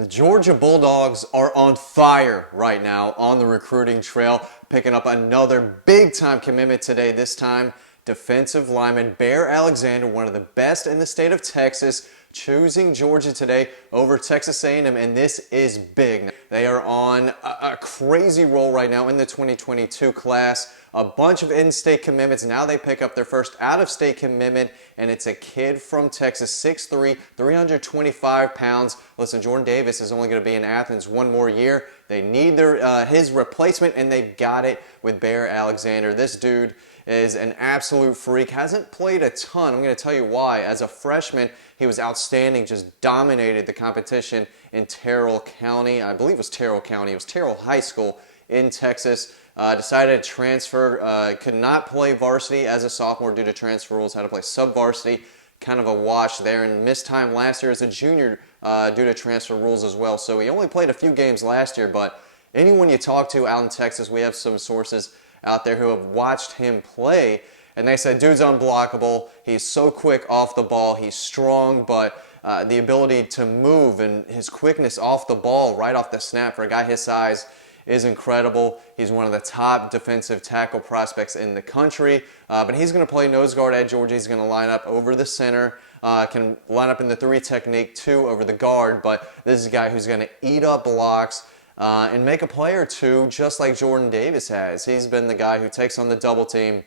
The Georgia Bulldogs are on fire right now on the recruiting trail, picking up another big-time commitment today. This time, defensive lineman Bear Alexander, one of the best in the state of Texas, choosing Georgia today over Texas A&M, and this is big. They are on a crazy roll right now in the 2022 class. A bunch of in-state commitments. Now they pick up their first out-of-state commitment, and it's a kid from Texas, 6'3", 325 pounds. Listen, Jordan Davis is only going to be in Athens one more year. They need his replacement, and they've got it with Bear Alexander. This dude is an absolute freak. Hasn't played a ton. I'm going to tell you why. As a freshman, he was outstanding, just dominated the competition in Terrell County. I believe it was Terrell County. It was Terrell High School in Texas. Decided to transfer, could not play varsity as a sophomore due to transfer rules, had to play sub-varsity, kind of a wash there, and missed time last year as a junior due to transfer rules as well. So he only played a few games last year, but anyone you talk to out in Texas, we have some sources out there who have watched him play, and they said, dude's unblockable, he's so quick off the ball, he's strong, but the ability to move and his quickness off the ball, right off the snap for a guy his size, is incredible. He's one of the top defensive tackle prospects in the country, but he's going to play nose guard at Georgia. He's going to line up over the center, can line up in the 3 technique too over the guard, but this is a guy who's going to eat up blocks and make a play or two just like Jordan Davis has. He's been the guy who takes on the double team,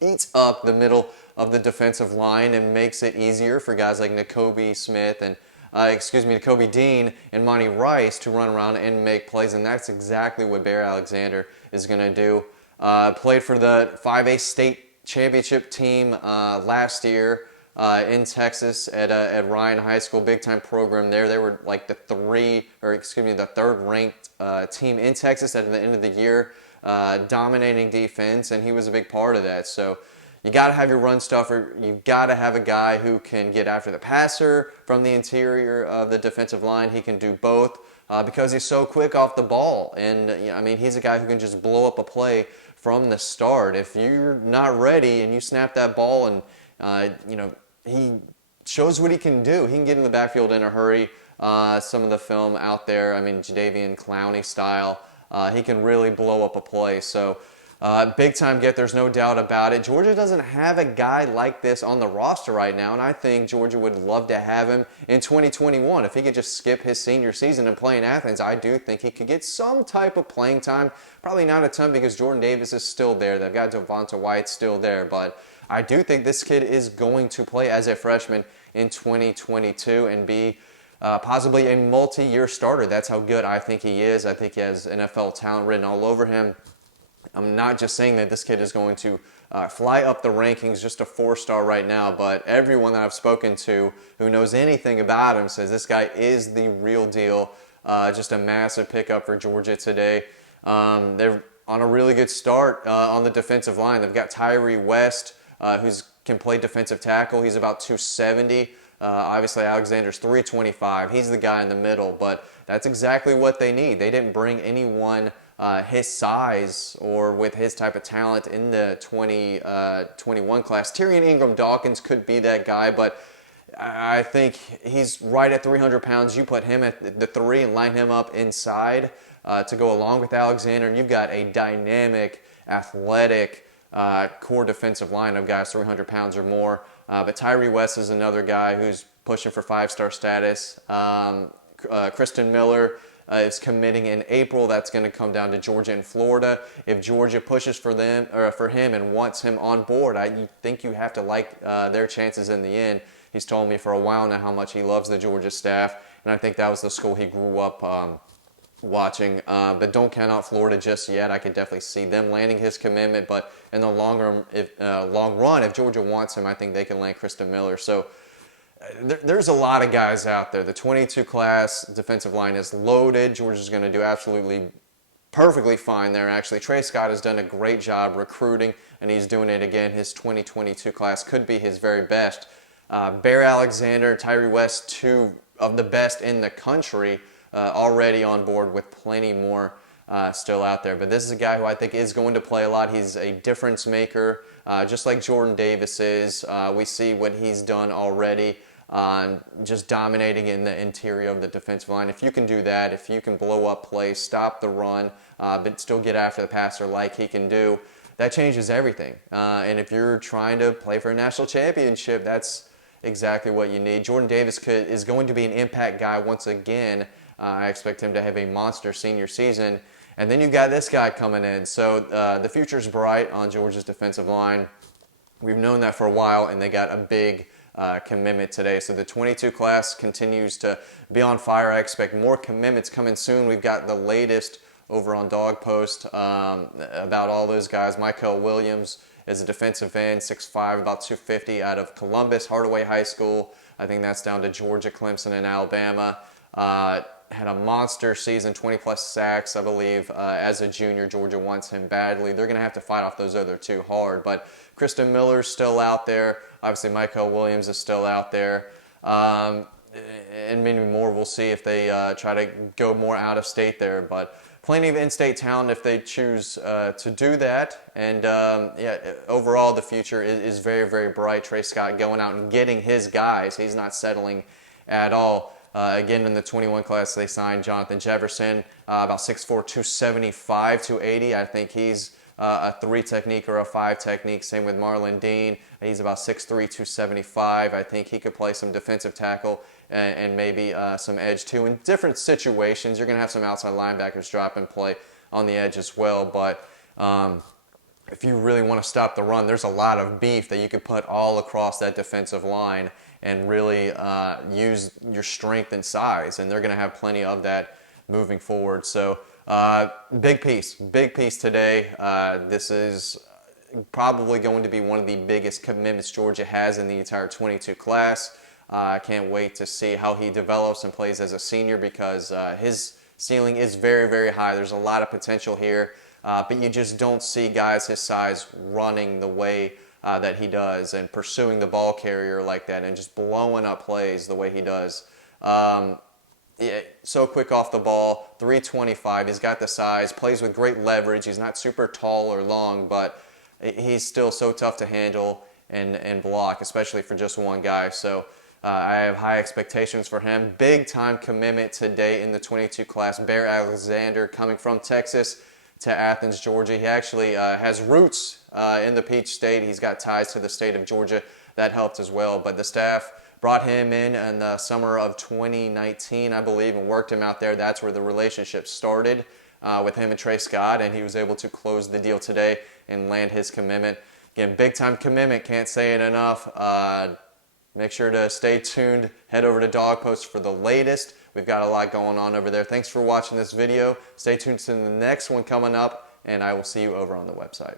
eats up the middle of the defensive line, and makes it easier for guys like Nakobe Smith and Nakobe Dean and Monty Rice to run around and make plays, and that's exactly what Bear Alexander is going to do. Played for the 5A state championship team last year in Texas at Ryan High School, big-time program there. They were like the third-ranked team in Texas at the end of the year, dominating defense, and he was a big part of that. So you got to have your run stuffer. You got to have a guy who can get after the passer from the interior of the defensive line. He can do both because he's so quick off the ball. And I mean, he's a guy who can just blow up a play from the start. If you're not ready and you snap that ball, and he shows what he can do. He can get in the backfield in a hurry. Some of the film out there, I mean, Jadeveon Clowney style. He can really blow up a play. So. Big time get, there's no doubt about it. Georgia doesn't have a guy like this on the roster right now, and I think Georgia would love to have him in 2021. If he could just skip his senior season and play in Athens, I do think he could get some type of playing time. Probably not a ton because Jordan Davis is still there. They've got Devonta White still there, but I do think this kid is going to play as a freshman in 2022 and be possibly a multi-year starter. That's how good I think he is. I think he has NFL talent written all over him. I'm not just saying that this kid is going to fly up the rankings, just a 4-star right now, but everyone that I've spoken to who knows anything about him says this guy is the real deal. Just a massive pickup for Georgia today. They're on a really good start on the defensive line. They've got Tyree West, who can play defensive tackle. He's about 270. Obviously, Alexander's 325. He's the guy in the middle, but that's exactly what they need. They didn't bring anyone his size or with his type of talent in the 2021 class. Tyrion Ingram-Dawkins could be that guy, but I think he's right at 300 pounds. You put him at the 3 and line him up inside to go along with Alexander, and you've got a dynamic, athletic core defensive line of guys 300 pounds or more. But Tyree West is another guy who's pushing for 5-star status. Kristen Miller is committing in April. That's going to come down to Georgia and Florida. If Georgia pushes for him and wants him on board, I think you have to like their chances in the end. He's told me for a while now how much he loves the Georgia staff, and I think that was the school he grew up watching. But don't count out Florida just yet. I could definitely see them landing his commitment, but in the long run, if Georgia wants him, I think they can land Kristen Miller. So there's a lot of guys out there. The 22 class defensive line is loaded. Georgia's going to do absolutely perfectly fine there, actually. Trey Scott has done a great job recruiting, and he's doing it again. His 2022 class could be his very best. Bear Alexander, Tyree West, 2 of the best in the country, already on board with plenty more still out there. But this is a guy who I think is going to play a lot. He's a difference maker, just like Jordan Davis is. We see what he's done already just dominating in the interior of the defensive line. If you can do that, if you can blow up plays, stop the run, but still get after the passer like he can do, that changes everything. And if you're trying to play for a national championship, that's exactly what you need. Jordan Davis is going to be an impact guy once again. I expect him to have a monster senior season. And then you've got this guy coming in. So the future's bright on Georgia's defensive line. We've known that for a while, and they got a big commitment today. So the 22 class continues to be on fire. I expect more commitments coming soon. We've got the latest over on Dawg Post about all those guys. Michael Williams is a defensive end, 6'5", about 250, out of Columbus, Hardaway High School. I think that's down to Georgia, Clemson, and Alabama. Had a monster season, 20-plus sacks, I believe, as a junior. Georgia wants him badly. They're going to have to fight off those other two hard. But Kristen Miller's still out there. Obviously, Michael Williams is still out there. And many more. We'll see if they try to go more out of state there. But plenty of in-state talent if they choose to do that. And yeah, overall, the future is very, very bright. Trey Scott going out and getting his guys. He's not settling at all. Again, in the 21 class, they signed Jonathan Jefferson, about 6'4", 275, 280. I think he's a 3 technique or a 5 technique. Same with Marlon Dean. He's about 6'3", 275. I think he could play some defensive tackle and maybe some edge too. In different situations, you're going to have some outside linebackers drop and play on the edge as well. But if you really want to stop the run, there's a lot of beef that you could put all across that defensive line and really use your strength and size, and they're going to have plenty of that moving forward. So big piece today. This is probably going to be one of the biggest commitments Georgia has in the entire 22 class. I can't wait to see how he develops and plays as a senior, because his ceiling is very, very high. There's a lot of potential here, but you just don't see guys his size running the way that he does and pursuing the ball carrier like that and just blowing up plays the way he does. Yeah, so quick off the ball, 325. He's got the size, plays with great leverage. He's not super tall or long, but he's still so tough to handle and block, especially for just one guy. So I have high expectations for him. Big time commitment today in the 22 class. Bear Alexander coming from Texas to Athens, Georgia. He actually has roots in the Peach State. He's got ties to the state of Georgia. That helped as well. But the staff brought him in the summer of 2019, I believe, and worked him out there. That's where the relationship started with him and Trey Scott, and he was able to close the deal today and land his commitment. Again, big-time commitment. Can't say it enough. Make sure to stay tuned. Head over to Dawg Post for the latest. We've got a lot going on over there. Thanks for watching this video. Stay tuned to the next one coming up, and I will see you over on the website.